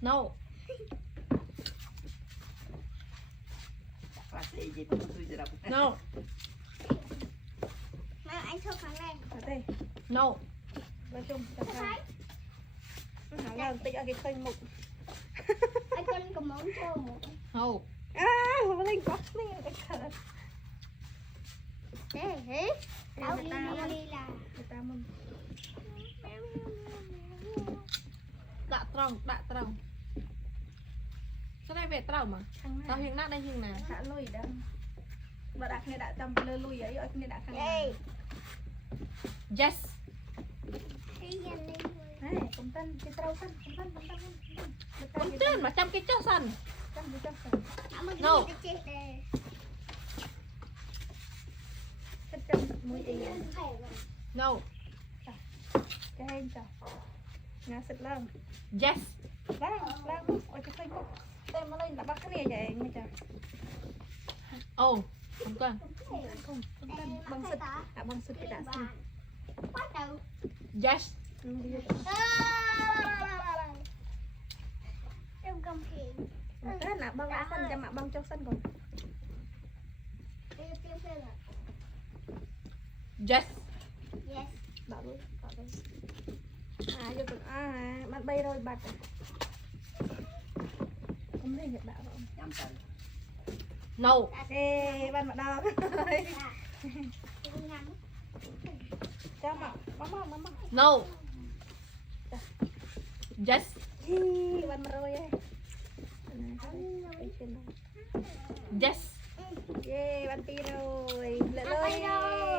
No. No. Mà anh thua kháng này. No. nói chung chặt ra hả là tích ở cái kênh mục Anh con có món cho một. No. Hồng Linh có Linh ở cái thật Thế. Tao đi là. người ta mừng Đã trồng. Sao đây về trồng mà? thằng Tao này hiện nát đây hiện nè. đã lùi đã bà đặt này đã chăm lơ lùi ấy ở này đã khăn Đây. Yes. Đi gần đi. này cũng tân cái trâu tân cũng tân Cũng trên mà trăm cái chó xanh. tân cái trâu No. Chết đây. cái chân mũi ý No. cái hình chào ngã sực lăng Yes. lăng ở cái kênh mục tên mà lên đã bắt cái này vậy nghe chào Oh. Không cần. không tân bằng sực bằng sực cái đã xin Bắt đầu. Yes. Em cầm khiển. thế là băng đã xanh cho mà băng trong sân còn Tiêu phê rồi. Yes. Yes. bảo luôn vô được bạn bay rồi bật không thấy nhật đạo không No. ê bạn đo Ngắm. cho mà mama No. Yes. bạn mà rồi ấy Yes. yeah bạn pi rồi lệ Bạn bay lơi rồi.